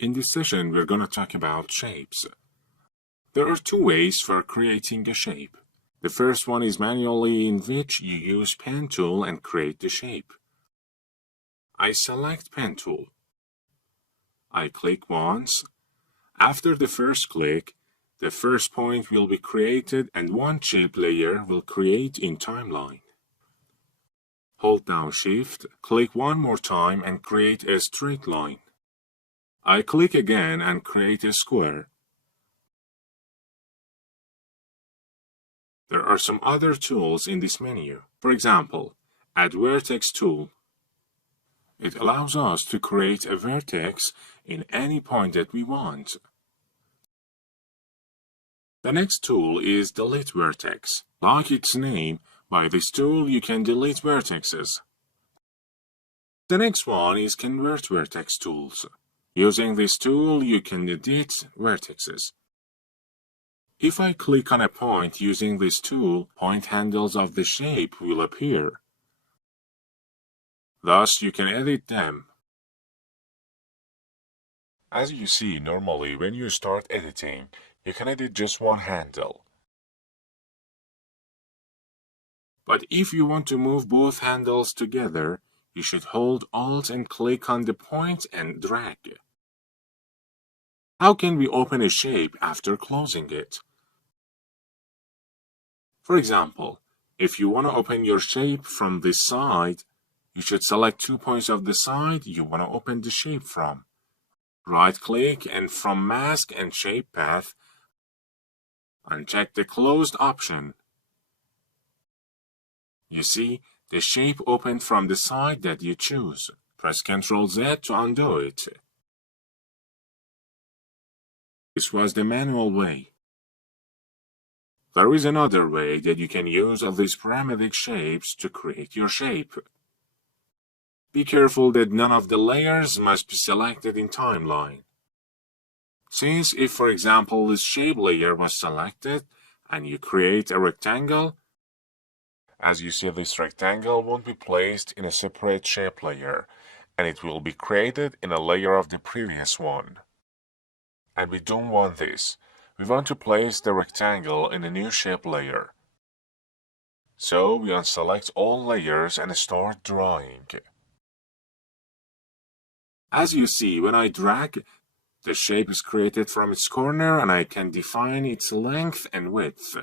In this session, we're going to talk about shapes. There are two ways for creating a shape. The first one is manually, in which you use pen tool and create the shape. I select pen tool. I click once. After the first click, the first point will be created and one shape layer will create in timeline. Hold down Shift, click one more time and create a straight line. I click again and create a square. There are some other tools in this menu. For example, Add Vertex tool. It allows us to create a vertex in any point that we want. The next tool is Delete Vertex. Like its name, by this tool you can delete vertexes. The next one is Convert Vertex tools. Using this tool, you can edit vertexes. If I click on a point using this tool, point handles of the shape will appear. Thus, you can edit them. As you see, normally when you start editing, you can edit just one handle. But if you want to move both handles together, you should hold Alt and click on the point and drag. How can we open a shape after closing it? For example, if you want to open your shape from this side, you should select 2 points of the side you want to open the shape from. Right-click and from Mask and Shape Path, uncheck the Closed option. You see, the shape opened from the side that you choose. Press Ctrl Z to undo it. This was the manual way. There is another way that you can use of these parametric shapes to create your shape. Be careful that none of the layers must be selected in timeline. Since if, for example, this shape layer was selected and you create a rectangle, as you see, this rectangle won't be placed in a separate shape layer, and it will be created in a layer of the previous one. And we don't want this. We want to place the rectangle in a new shape layer. So we unselect all layers and start drawing. As you see, when I drag, the shape is created from its corner and I can define its length and width.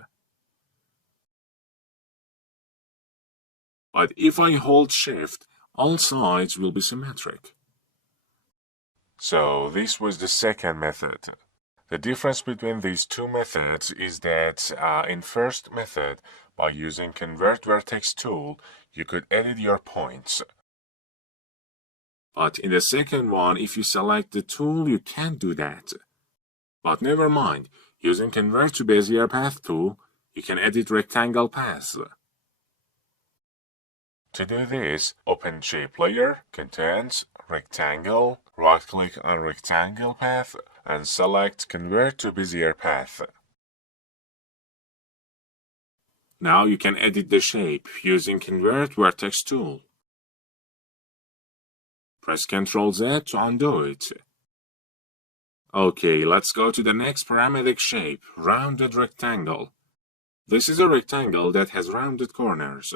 But if I hold Shift, all sides will be symmetric. So this was the second method. The difference between these two methods is that in first method, by using Convert Vertex tool, you could edit your points. But in the second one, if you select the tool, you can't do that. But never mind, using Convert to Bezier Path tool, you can edit rectangle paths. To do this, open Shape Layer, Contents, Rectangle, right-click on Rectangle Path, and select Convert to Bezier Path. Now you can edit the shape using Convert Vertex tool. Press Ctrl Z to undo it. Okay, let's go to the next parametric shape, Rounded Rectangle. This is a rectangle that has rounded corners.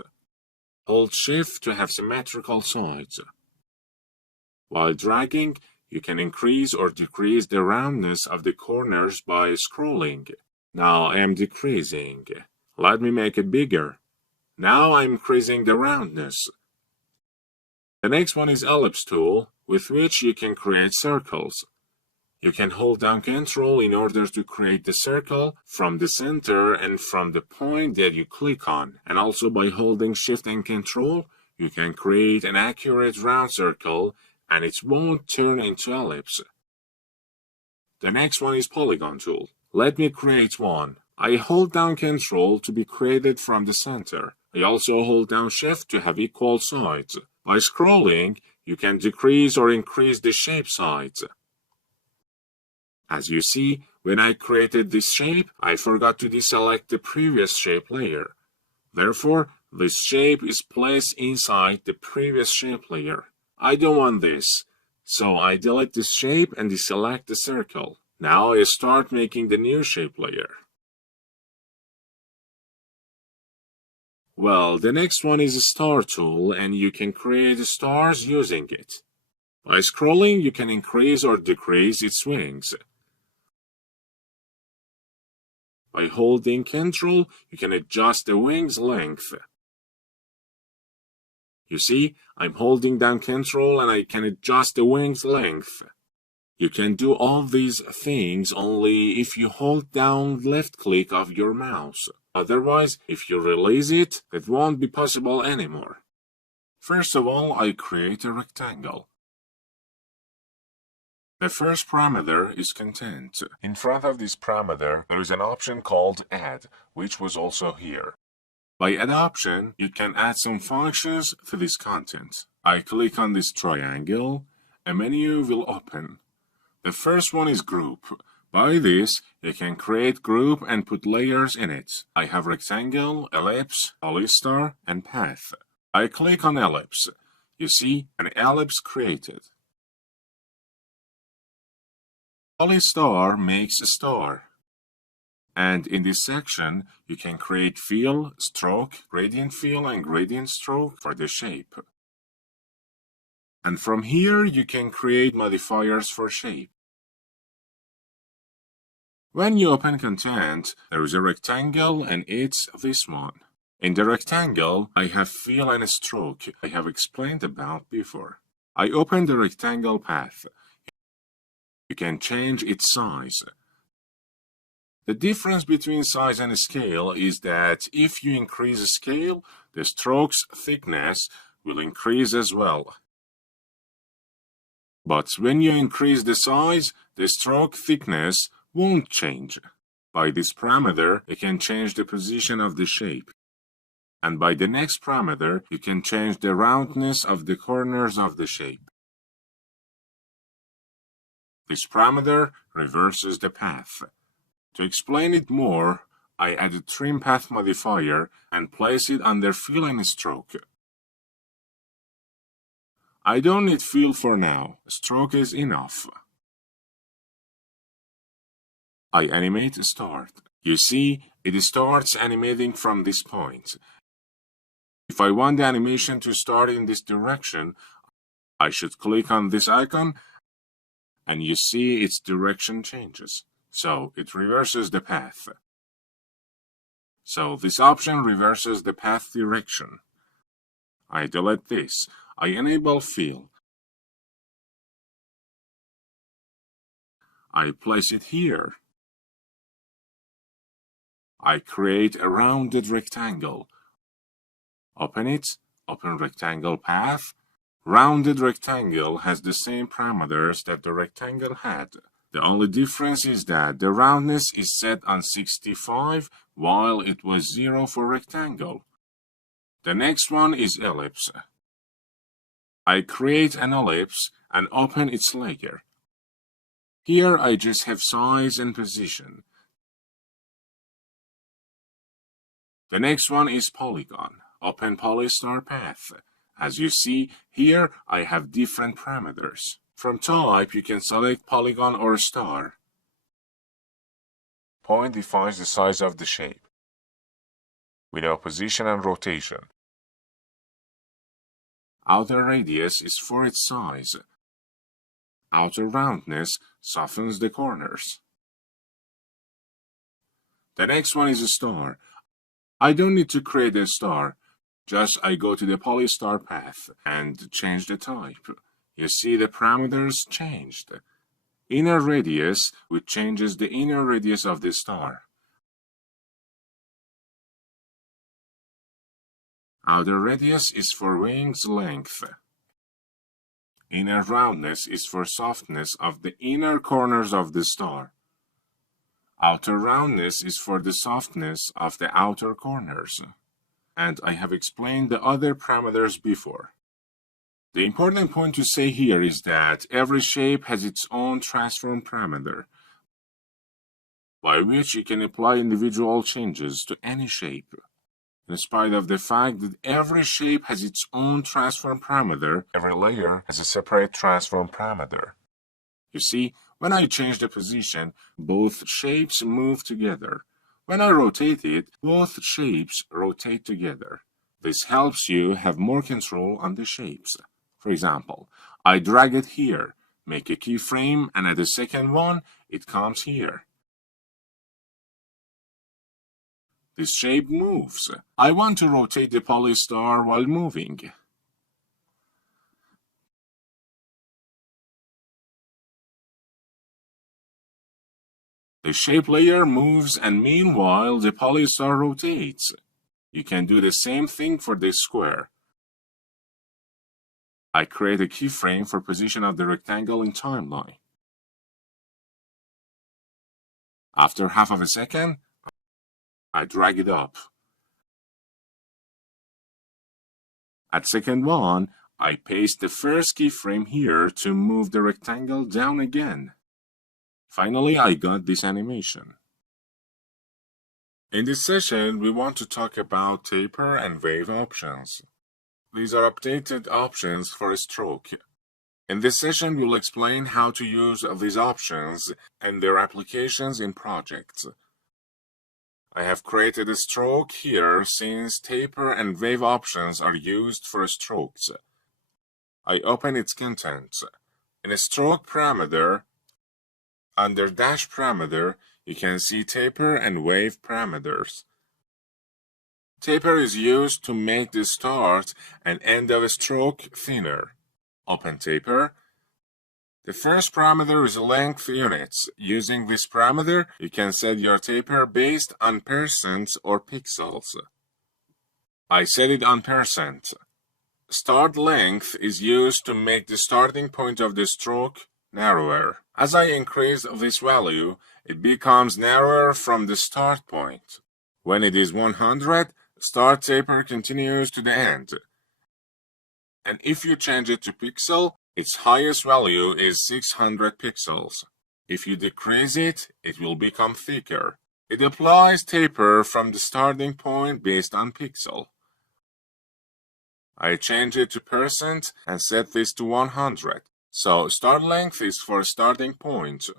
Hold Shift to have symmetrical sides. While dragging, you can increase or decrease the roundness of the corners by scrolling. Now I am decreasing. Let me make it bigger. Now I'm increasing the roundness. The next one is Ellipse tool, with which you can create circles. You can hold down Ctrl in order to create the circle from the center and from the point that you click on. And also by holding Shift and Ctrl, you can create an accurate round circle and it won't turn into ellipse. The next one is Polygon tool. Let me create one. I hold down Ctrl to be created from the center. I also hold down Shift to have equal sides. By scrolling, you can decrease or increase the shape size. As you see, when I created this shape, I forgot to deselect the previous shape layer. Therefore, this shape is placed inside the previous shape layer. I don't want this. So I delete this shape and deselect the circle. Now I start making the new shape layer. Well, the next one is a star tool, and you can create stars using it. By scrolling, you can increase or decrease its wings. By holding Ctrl, you can adjust the wing's length. You see, I'm holding down Ctrl and I can adjust the wing's length. You can do all these things only if you hold down left click of your mouse. Otherwise, if you release it, it won't be possible anymore. First of all, I create a rectangle. The first parameter is content. In front of this parameter, there is an option called Add, which was also here. By Add option, you can add some functions to this content. I click on this triangle, a menu will open. The first one is Group. By this, you can create group and put layers in it. I have rectangle, ellipse, polystar, and path. I click on ellipse. You see an ellipse created. Polystar makes a star. And in this section, you can create fill, stroke, gradient fill, and gradient stroke for the shape. And from here, you can create modifiers for shape. When you open content, there is a rectangle and it's this one. In the rectangle, I have fill and stroke I have explained about before. I open the rectangle path. You can change its size. The difference between size and scale is that if you increase the scale, the stroke's thickness will increase as well. But when you increase the size, the stroke thickness won't change. By this parameter, you can change the position of the shape. And by the next parameter, you can change the roundness of the corners of the shape. This parameter reverses the path. To explain it more, I add a trim path modifier and place it under fill and stroke. I don't need fill for now. Stroke is enough. I animate start. You see, it starts animating from this point. If I want the animation to start in this direction, I should click on this icon and you see its direction changes. So it reverses the path. So this option reverses the path direction. I delete this. I enable fill. I place it here. I create a rounded rectangle. Open it, open rectangle path. Rounded rectangle has the same parameters that the rectangle had. The only difference is that the roundness is set on 65 while it was 0 for rectangle. The next one is ellipse. I create an ellipse and open its layer. Here I just have size and position. The next one is polygon. Open polystar path. As you see, here I have different parameters. From type, you can select polygon or star. Point defines the size of the shape, without position and rotation. Outer radius is for its size. Outer roundness softens the corners. The next one is a star. I don't need to create a star. Just I go to the polystar path and change the type. You see the parameters changed. Inner radius, which changes the inner radius of the star. Outer radius is for wing's length. Inner roundness is for softness of the inner corners of the star. Outer roundness is for the softness of the outer corners. And I have explained the other parameters before. The important point to say here is that every shape has its own transform parameter, by which you can apply individual changes to any shape. In spite of the fact that every shape has its own transform parameter, every layer has a separate transform parameter. You see, when I change the position, both shapes move together. When I rotate it, both shapes rotate together. This helps you have more control on the shapes. For example, I drag it here, make a keyframe, and at the second one, it comes here. This shape moves. I want to rotate the polystar while moving. The shape layer moves and meanwhile the polystar rotates. You can do the same thing for this square. I create a keyframe for position of the rectangle in timeline. After half of a second, I drag it up. At second one, I paste the first keyframe here to move the rectangle down again. Finally, I got this animation. In this session, we want to talk about taper and wave options. These are updated options for a stroke. In this session, we'll explain how to use these options and their applications in projects. I have created a stroke here since taper and wave options are used for strokes. I open its contents. In a stroke parameter, under dash parameter, you can see taper and wave parameters. Taper is used to make the start and end of a stroke thinner. Open taper. The first parameter is length units. Using this parameter, you can set your taper based on percents or pixels. I set it on percent. Start length is used to make the starting point of the stroke narrower. As I increase this value, it becomes narrower from the start point. When it is 100, start taper continues to the end. And if you change it to pixel, its highest value is 600 pixels. If you decrease it, it will become thicker. It applies taper from the starting point based on pixel. I change it to percent and set this to 100. So start length is for starting point,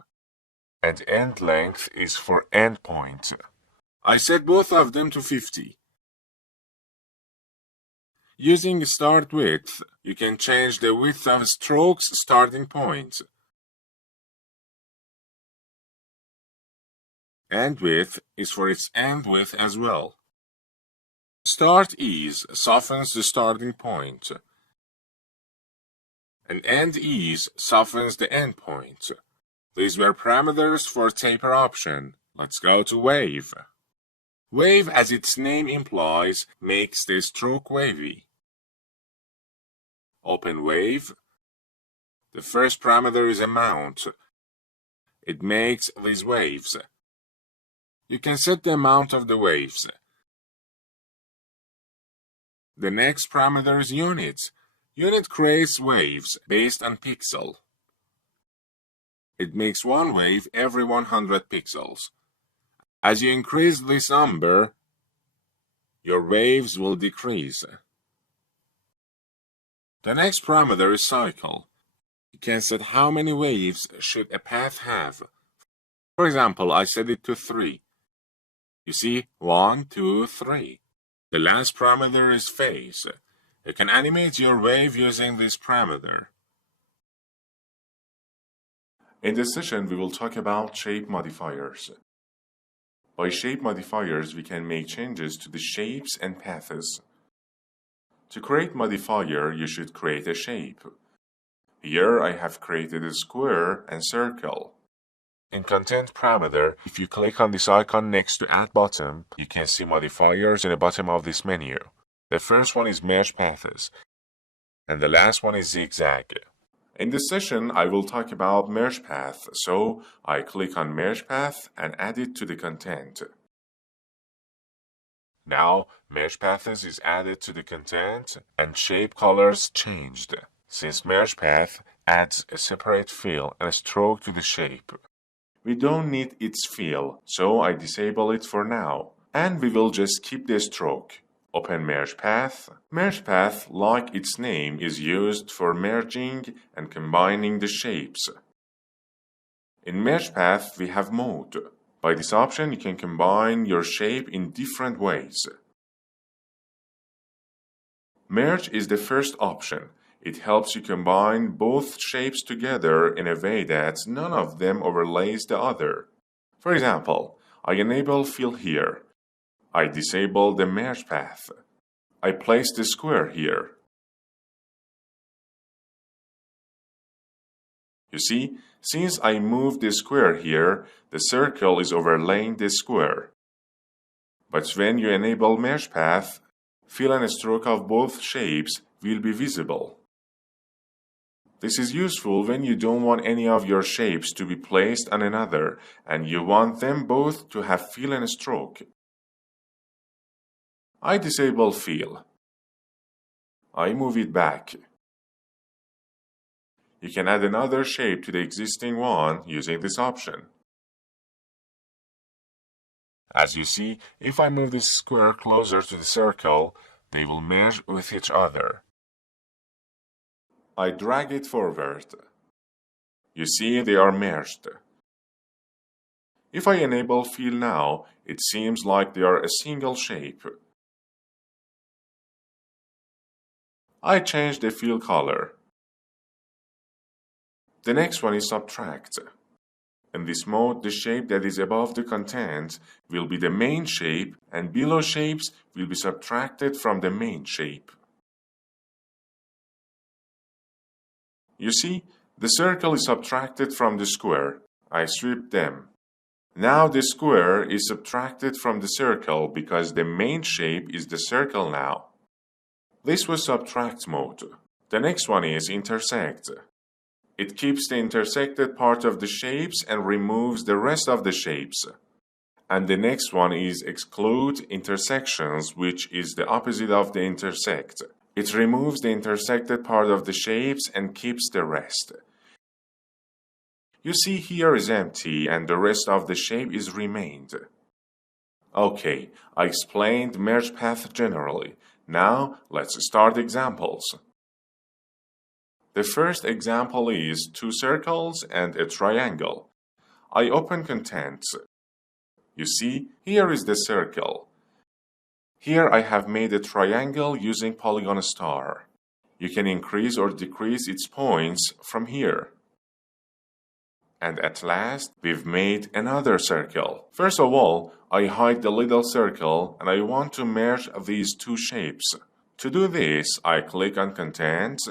and end length is for end point. I set both of them to 50. Using start width, you can change the width of stroke's starting point. End width is for its end width as well. Start ease softens the starting point, and end ease softens the end point. These were parameters for taper option. Let's go to wave. Wave, as its name implies, makes the stroke wavy. Open wave. The first parameter is amount. It makes these waves. You can set the amount of the waves. The next parameter is units. Unit creates waves based on pixel. It makes one wave every 100 pixels. As you increase this number, your waves will decrease. The next parameter is cycle. You can set how many waves should a path have. For example, I set it to 3. You see, 1, 2, 3. The last parameter is phase. You can animate your wave using this parameter. In this session, we will talk about shape modifiers. By shape modifiers, we can make changes to the shapes and paths. To create modifier, you should create a shape. Here, I have created a square and circle. In content parameter, if you click on this icon next to add button, you can see modifiers in the bottom of this menu. The first one is mesh paths, and the last one is zigzag. In this session, I will talk about merge path, so I click on merge path and add it to the content. Now, merge paths is added to the content and shape colors changed, since merge path adds a separate fill and a stroke to the shape. We don't need its fill, so I disable it for now, and we will just keep the stroke. Open Merge Path. Merge Path, like its name, is used for merging and combining the shapes. In Merge Path, we have Mode. By this option, you can combine your shape in different ways. Merge is the first option. It helps you combine both shapes together in a way that none of them overlays the other. For example, I enable Fill here. I disable the Merge Path. I place the square here. You see, since I moved the square here, the circle is overlaying the square. But when you enable Merge Path, fill and stroke of both shapes will be visible. This is useful when you don't want any of your shapes to be placed on another and you want them both to have fill and stroke. I disable fill. I move it back. You can add another shape to the existing one using this option. As you see, if I move this square closer to the circle, they will merge with each other. I drag it forward. You see they are merged. If I enable Fill now, it seems like they are a single shape. I change the fill color. The next one is Subtract. In this mode, the shape that is above the content will be the main shape and below shapes will be subtracted from the main shape. You see, the circle is subtracted from the square. I sweep them. Now the square is subtracted from the circle because the main shape is the circle now. This was Subtract mode. The next one is Intersect. It keeps the intersected part of the shapes and removes the rest of the shapes. And the next one is Exclude Intersections, which is the opposite of the intersect. It removes the intersected part of the shapes and keeps the rest. You see here is empty and the rest of the shape is remained. Okay, I explained Merge Path generally. Now let's start examples. The first example is two circles and a triangle. I open Contents. You see, here is the circle. Here I have made a triangle using polygon star. You can increase or decrease its points from here. And at last, we've made another circle. First of all, I hide the little circle and I want to merge these two shapes. To do this, I click on Contents,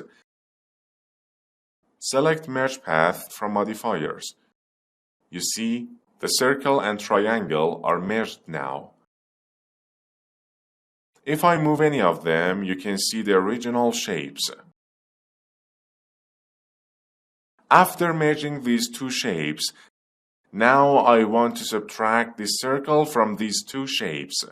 select Merge Path from Modifiers. You see, the circle and triangle are merged now. If I move any of them, you can see the original shapes. After merging these two shapes, now I want to subtract this circle from these two shapes.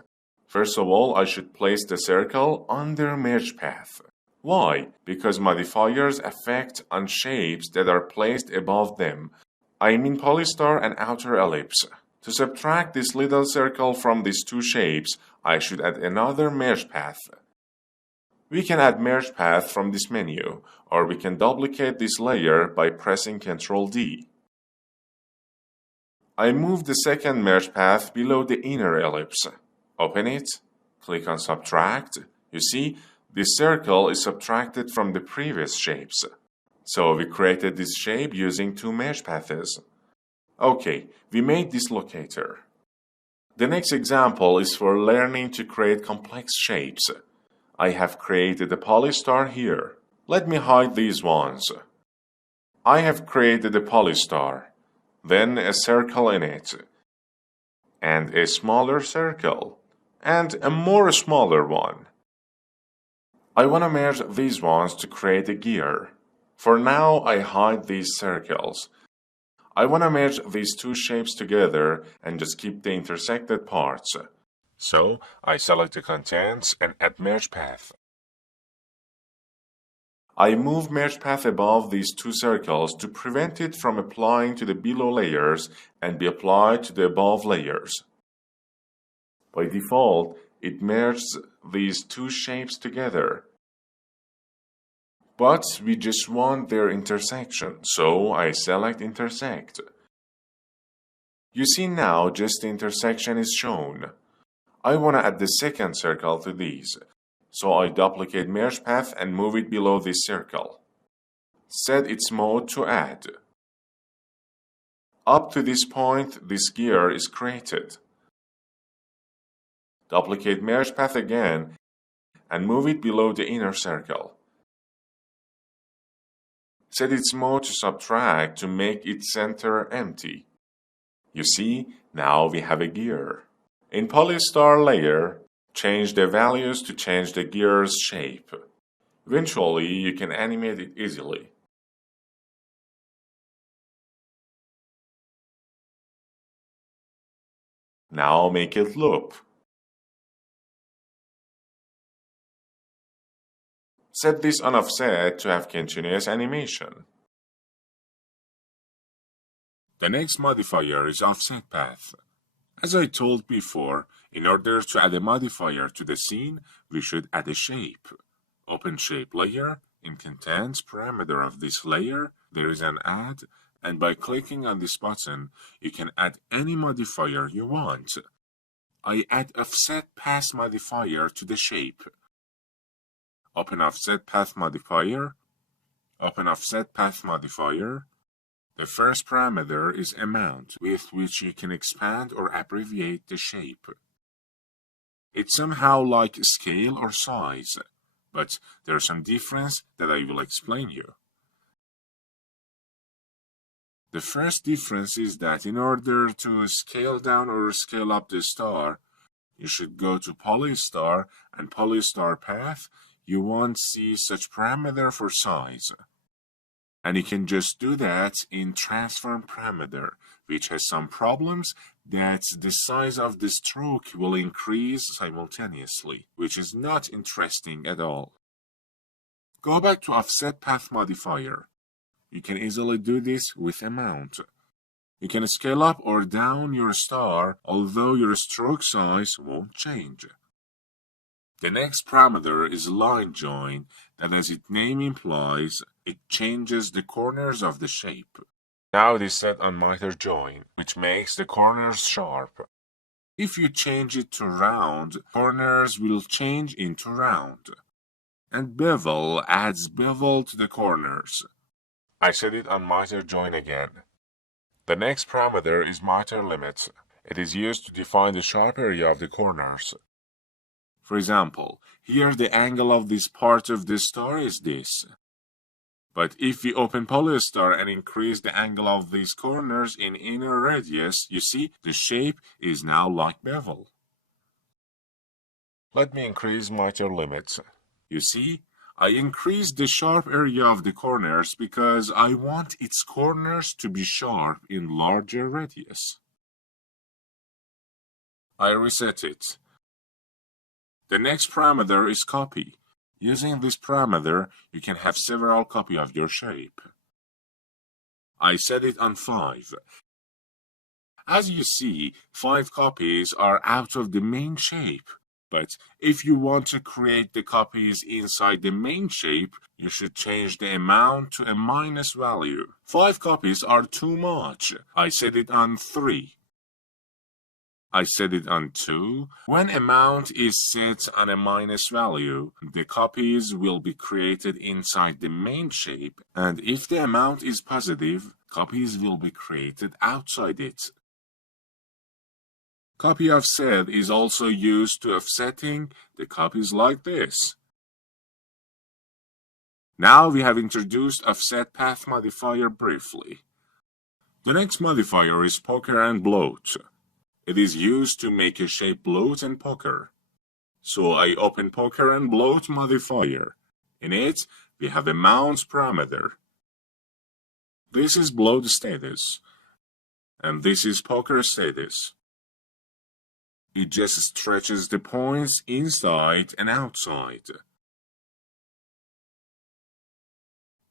First of all, I should place the circle under Merge Path. Why? Because modifiers affect on shapes that are placed above them. I mean polystar and outer ellipse. To subtract this little circle from these two shapes, I should add another Merge Path. We can add Merge Path from this menu, or we can duplicate this layer by pressing Ctrl D. I move the second Merge Path below the inner ellipse. Open it, click on Subtract. You see, this circle is subtracted from the previous shapes. So we created this shape using two Merge Paths. Okay, we made this locator. The next example is for learning to create complex shapes. I have created a polystar here. Let me hide these ones. I have created a polystar, then a circle in it, and a smaller circle, and a more smaller one. I want to merge these ones to create a gear. For now, I hide these circles. I want to merge these two shapes together and just keep the intersected parts. So, I select the contents and add Merge Path. I move Merge Path above these two circles to prevent it from applying to the below layers and be applied to the above layers. By default, It merges these two shapes together. But we just want their intersection, so I select intersect. You see now just the intersection is shown. I want to add the second circle to these, so I duplicate merge path and move it below this circle. Set its mode to add. Up to this point, this gear is created. Duplicate merge path again and move it below the inner circle. Set its mode to subtract to make its center empty. You see, now we have a gear. In polystar layer, change the values to change the gear's shape. Eventually, you can animate it easily. Now make it loop. Set this on offset to have continuous animation. The next modifier is offset path. As I told before, in order to add a modifier to the scene, we should add a shape. Open shape layer. In contents parameter of this layer, there is an add, and by clicking on this button, you can add any modifier you want. I add offset path modifier to the shape. Open offset path modifier. Open offset path modifier. The first parameter is amount, with which you can expand or abbreviate the shape. It's somehow like scale or size, but there's some difference that I will explain you. The first difference is that in order to scale down or scale up the star, you should go to polystar and polystar path. You won't see such parameter for size. And you can just do that in transform parameter, which has some problems that the size of the stroke will increase simultaneously, which is not interesting at all. Go back to offset path modifier. You can easily do this with amount. You can scale up or down your star, although your stroke size won't change. The next parameter is line join, that as its name implies, it changes the corners of the shape. Now it is set on miter join, which makes the corners sharp. If you change it to round, corners will change into round. And bevel adds bevel to the corners. I set it on miter join again. The next parameter is miter limit. It is used to define the sharp area of the corners. For example, here the angle of this part of the star is this. But if we open polystar and increase the angle of these corners in inner radius, you see the shape is now like bevel. Let me increase miter limits. You see, I increased the sharp area of the corners because I want its corners to be sharp in larger radius. I reset it. The next parameter is copy. Using this parameter, you can have several copies of your shape. I set it on 5. As you see, 5 copies are out of the main shape. But if you want to create the copies inside the main shape, you should change the amount to a minus value. 5 copies are too much. I set it on 3. I set it on 2. When amount is set on a minus value, the copies will be created inside the main shape, and if the amount is positive, copies will be created outside it. Copy offset is also used to offsetting the copies like this. Now we have introduced offset path modifier briefly. The next modifier is poker and bloat. It is used to make a shape bloat and poker. So I open poker and bloat modifier. In it, we have a mount parameter. This is bloat status. And this is poker status. It just stretches the points inside and outside.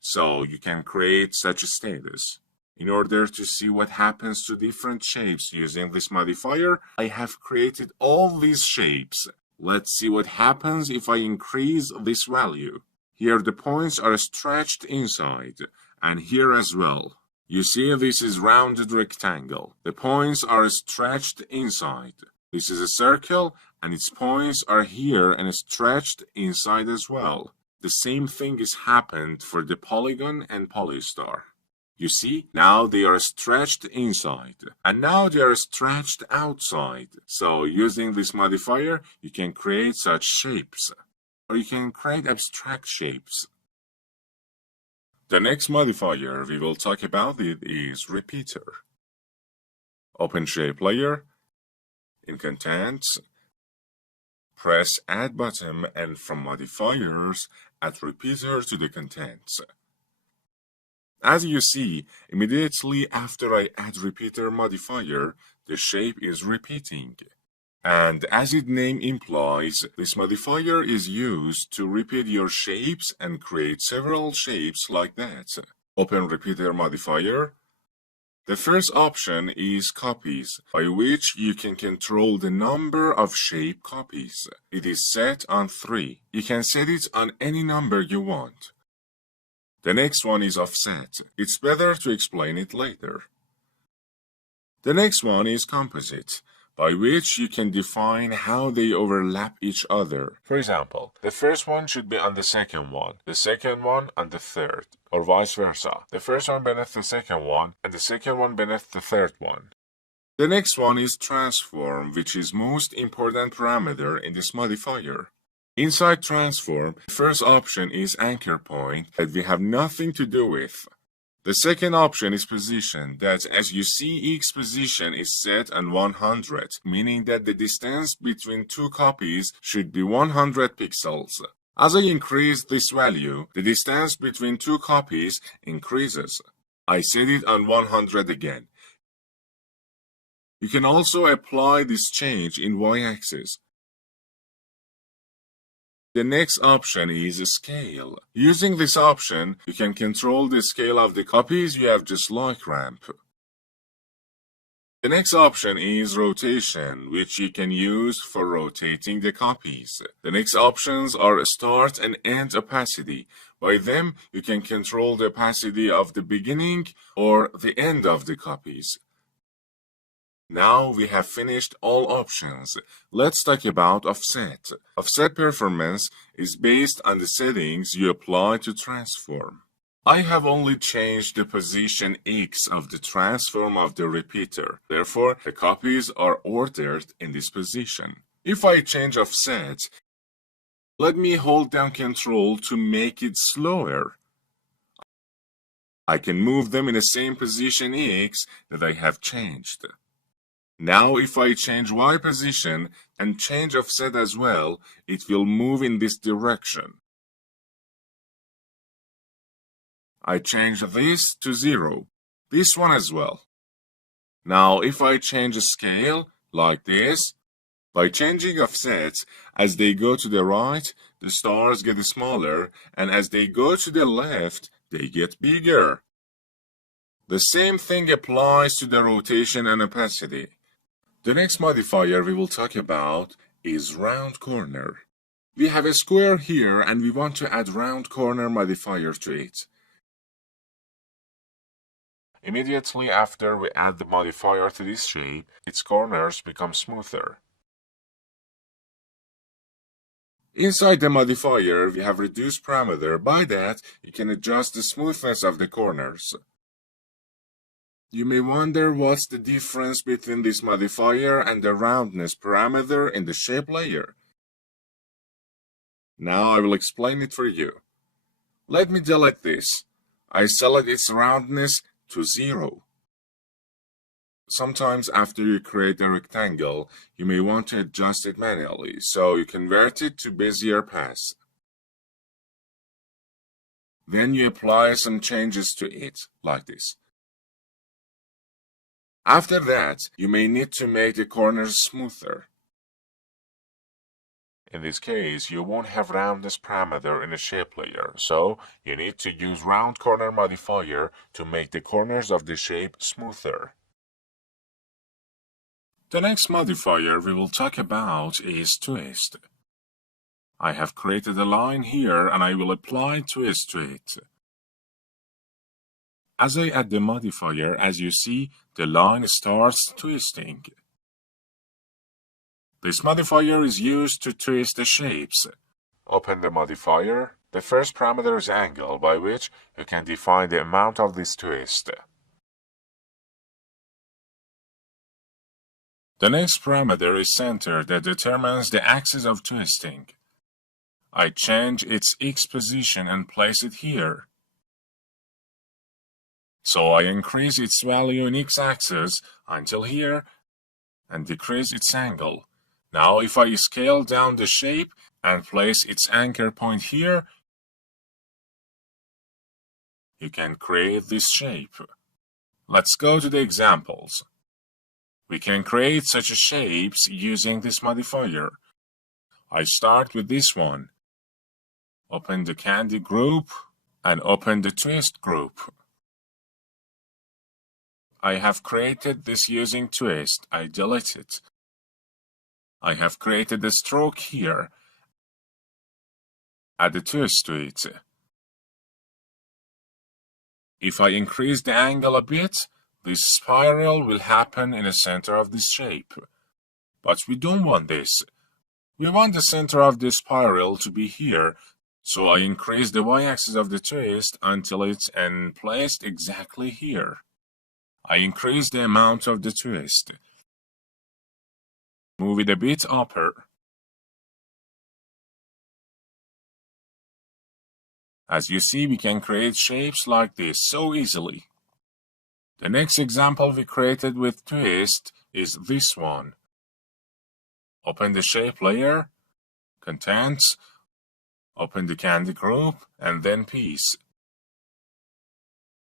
So you can create such a status. In order to see what happens to different shapes using this modifier, I have created all these shapes. Let's see what happens if I increase this value. Here the points are stretched inside, and here as well. You see, this is rounded rectangle. The points are stretched inside. This is a circle, and its points are here and stretched inside as well. The same thing has happened for the polygon and polystar. You see, now they are stretched inside, and now they are stretched outside. So using this modifier, you can create such shapes, or you can create abstract shapes. The next modifier we will talk about is repeater. Open shape layer, in contents, press add button, and from modifiers, add repeater to the contents. As you see, immediately after I add repeater modifier, the shape is repeating. And as its name implies, this modifier is used to repeat your shapes and create several shapes like that. Open repeater modifier. The first option is copies, by which you can control the number of shape copies. It is set on 3. You can set it on any number you want. The next one is offset. It's better to explain it later. The next one is composite, by which you can define how they overlap each other. For example, the first one should be on the second one, the second one on the third, or vice versa. The first one beneath the second one, and the second one beneath the third one. The next one is transform, which is most important parameter in this modifier. Inside transform, the first option is anchor point that we have nothing to do with. The second option is position, that as you see each position is set on 100, meaning that the distance between two copies should be 100 pixels. As I increase this value, the distance between two copies increases. I set it on 100 again. You can also apply this change in y-axis. The next option is scale. Using this option, you can control the scale of the copies you have just like ramp. The next option is rotation, which you can use for rotating the copies. The next options are start and end opacity. By them, you can control the opacity of the beginning or the end of the copies. Now we have finished all options. Let's talk about offset. Offset performance is based on the settings you apply to transform. I have only changed the position X of the transform of the repeater. Therefore, the copies are ordered in this position. If I change offset, let me hold down Control to make it slower. I can move them in the same position X that I have changed. Now if I change Y position and change offset as well, it will move in this direction. I change this to 0, this one as well. Now if I change a scale, like this, by changing offsets, as they go to the right, the stars get smaller, and as they go to the left, they get bigger. The same thing applies to the rotation and opacity. The next modifier we will talk about is round corner. We have a square here and we want to add round corner modifier to it. Immediately after we add the modifier to this shape, its corners become smoother. Inside the modifier, we have reduced parameter. By that, you can adjust the smoothness of the corners. You may wonder what's the difference between this modifier and the roundness parameter in the shape layer. Now I will explain it for you. Let me delete this. I select its roundness to 0. Sometimes after you create a rectangle, you may want to adjust it manually, so you convert it to Bezier path. Then you apply some changes to it, like this. After that, you may need to make the corners smoother. In this case, you won't have roundness parameter in the shape layer, so you need to use round corner modifier to make the corners of the shape smoother. The next modifier we will talk about is twist. I have created a line here and I will apply twist to it. As I add the modifier, as you see, the line starts twisting. This modifier is used to twist the shapes. Open the modifier. The first parameter is angle, by which you can define the amount of this twist. The next parameter is center that determines the axis of twisting. I change its X position and place it here. So I increase its value in X-axis until here and decrease its angle. Now if I scale down the shape and place its anchor point here, you can create this shape. Let's go to the examples. We can create such shapes using this modifier. I start with this one. Open the candy group and open the twist group. I have created this using twist. I delete it. I have created a stroke here. Add a twist to it. If I increase the angle a bit, this spiral will happen in the center of this shape. But we don't want this. We want the center of the spiral to be here, so I increase the y-axis of the twist until it's placed exactly here. I increase the amount of the twist. Move it a bit upper. As you see, we can create shapes like this so easily. The next example we created with twist is this one. Open the shape layer, contents, open the candy group, and then piece.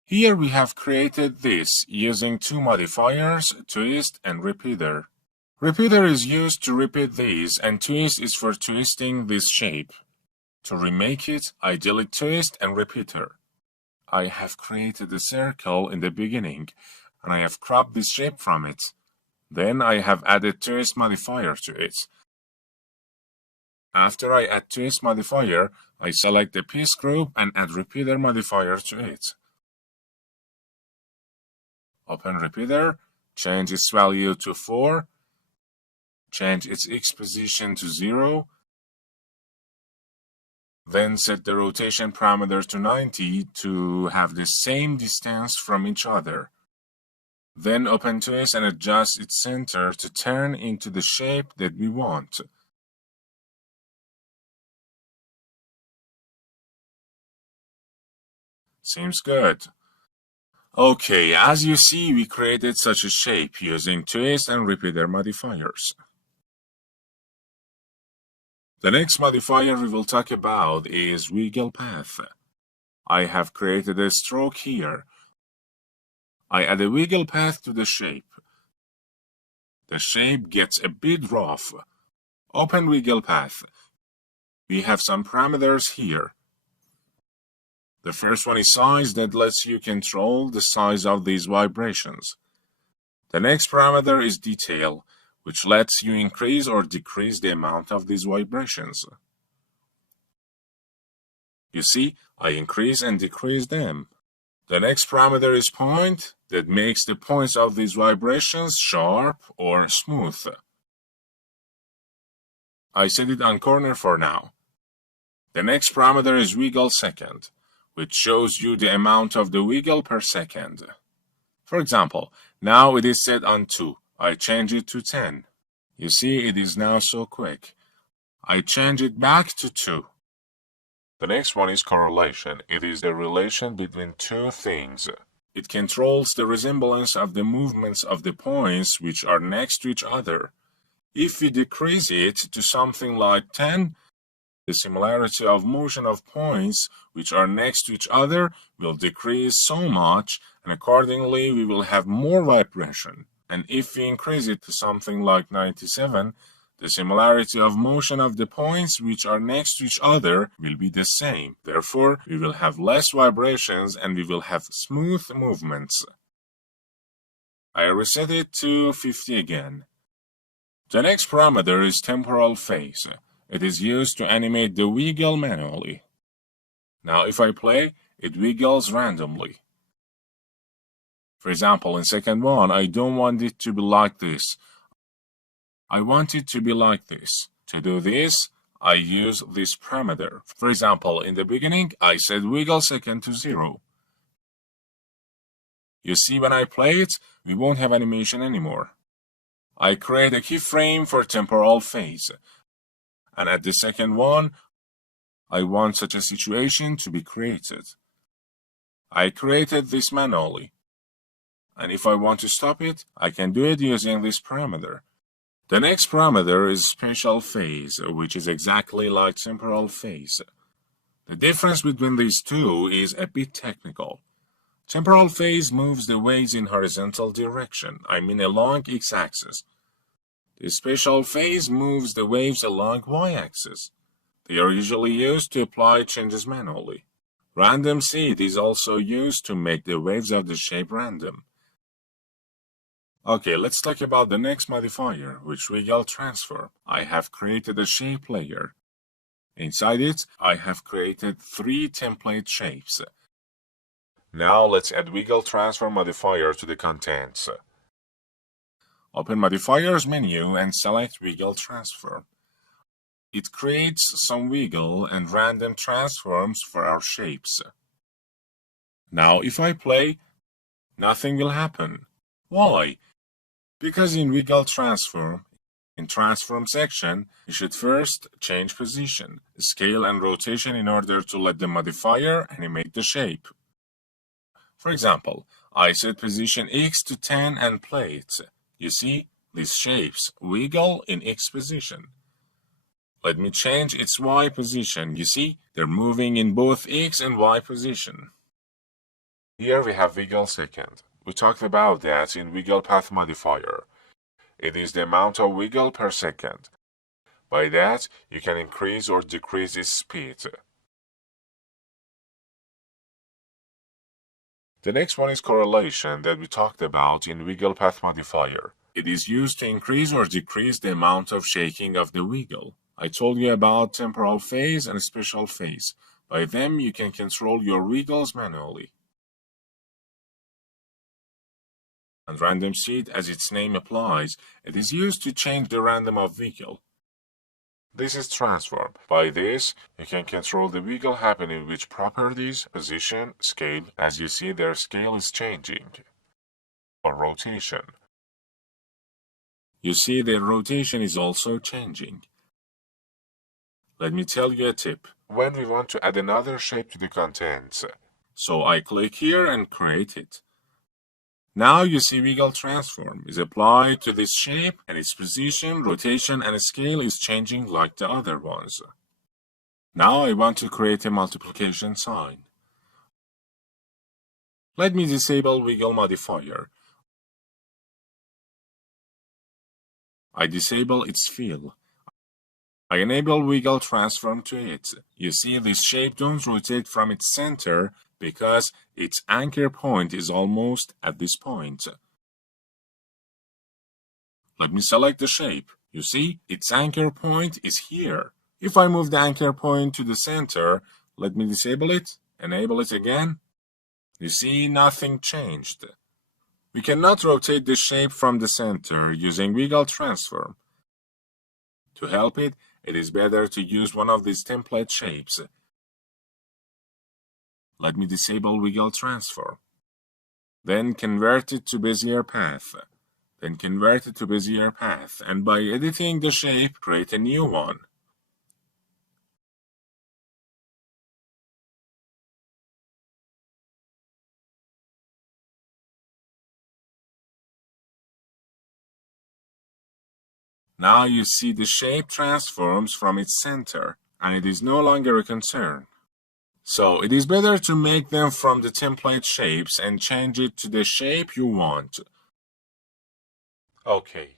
Here we have created this using two modifiers, twist and repeater. Repeater is used to repeat these, and twist is for twisting this shape. To remake it, I delete twist and repeater. I have created a circle in the beginning, and I have cropped this shape from it. Then I have added twist modifier to it. After I add twist modifier, I select the piece group and add repeater modifier to it. Open repeater, change its value to 4, change its X position to 0, then set the rotation parameter to 90 to have the same distance from each other. Then open twist and adjust its center to turn into the shape that we want. Seems good. Okay, as you see, we created such a shape using twist and repeater modifiers. The next modifier we will talk about is wiggle path. I have created a stroke here. I add a wiggle path to the shape. The shape gets a bit rough. Open wiggle path. We have some parameters here. The first one is size that lets you control the size of these vibrations. The next parameter is detail, which lets you increase or decrease the amount of these vibrations. You see, I increase and decrease them. The next parameter is point, that makes the points of these vibrations sharp or smooth. I set it on corner for now. The next parameter is wiggle second, which shows you the amount of the wiggle per second. For example, now it is set on 2. I change it to 10. You see, it is now so quick. I change it back to 2. The next one is correlation. It is the relation between two things. It controls the resemblance of the movements of the points which are next to each other. If we decrease it to something like 10, the similarity of motion of points which are next to each other will decrease so much, and accordingly we will have more vibration. And if we increase it to something like 97, the similarity of motion of the points which are next to each other will be the same. Therefore, we will have less vibrations and we will have smooth movements. I reset it to 50 again. The next parameter is temporal phase. It is used to animate the wiggle manually. Now if I play, it wiggles randomly. For example, in second one, I don't want it to be like this. I want it to be like this. To do this, I use this parameter. For example, in the beginning, I set wiggle second to 0. You see, when I play it, we won't have animation anymore. I create a keyframe for temporal phase. And at the second one, I want such a situation to be created. I created this manually. And if I want to stop it, I can do it using this parameter. The next parameter is spatial phase, which is exactly like temporal phase. The difference between these two is a bit technical. Temporal phase moves the waves in horizontal direction, I mean along x-axis. The spatial phase moves the waves along y-axis. They are usually used to apply changes manually. Random seed is also used to make the waves of the shape random. Okay, let's talk about the next modifier, which wiggle transform. I have created a shape layer. Inside it, I have created 3 template shapes. Now let's add wiggle transform modifier to the contents. Open Modifiers menu and select Wiggle Transform. It creates some wiggle and random transforms for our shapes. Now if I play, nothing will happen. Why? Because in Wiggle Transform, in Transform section, you should first change position, scale and rotation in order to let the modifier animate the shape. For example, I set position X to 10 and play it. You see, these shapes wiggle in X position. Let me change its Y position. You see, they're moving in both X and Y position. Here we have wiggle second. We talked about that in wiggle path modifier. It is the amount of wiggle per second. By that, you can increase or decrease its speed. The next one is correlation that we talked about in wiggle path modifier. It is used to increase or decrease the amount of shaking of the wiggle. I told you about temporal phase and spatial phase. By them, you can control your wiggles manually. And random seed, as its name applies, it is used to change the random of wiggle. This is transform. By this, you can control the wiggle happening with properties, position, scale. As you see, their scale is changing. Or rotation. You see, their rotation is also changing. Let me tell you a tip. When we want to add another shape to the contents, so I click here and create it. Now you see wiggle transform is applied to this shape and its position, rotation, and scale is changing like the other ones. Now I want to create a multiplication sign. Let me disable wiggle modifier. I disable its fill. I enable wiggle transform to it. You see, this shape don't rotate from its center because its anchor point is almost at this point. Let me select the shape. You see, its anchor point is here. If I move the anchor point to the center, let me disable it, enable it again. You see, nothing changed. We cannot rotate the shape from the center using wiggle transform. To help it, it is better to use one of these template shapes. Let me disable wiggle transform. Then convert it to Bezier path. Then convert it to Bezier path, and by editing the shape, create a new one. Now you see the shape transforms from its center, and it is no longer a concern. So it is better to make them from the template shapes and change it to the shape you want. Okay,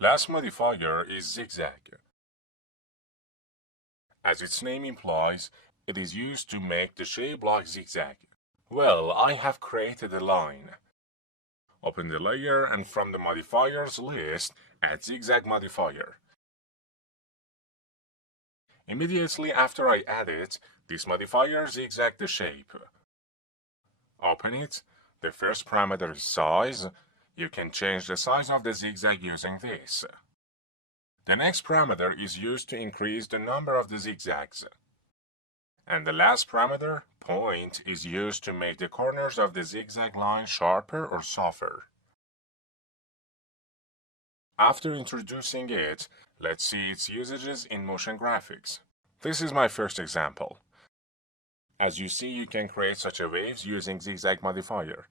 last modifier is zigzag. As its name implies, it is used to make the shape like zigzag. Well, I have created a line. Open the layer and from the modifiers list, Add zigzag modifier. Immediately after I add it, this modifier zigzag the shape. Open it. The first parameter is size. You can change the size of the zigzag using this. The next parameter is used to increase the number of the zigzags. And the last parameter, point, is used to make the corners of the zigzag line sharper or softer. After introducing it, let's see its usages in motion graphics. This is my first example. As you see, you can create such a waves using zigzag modifier.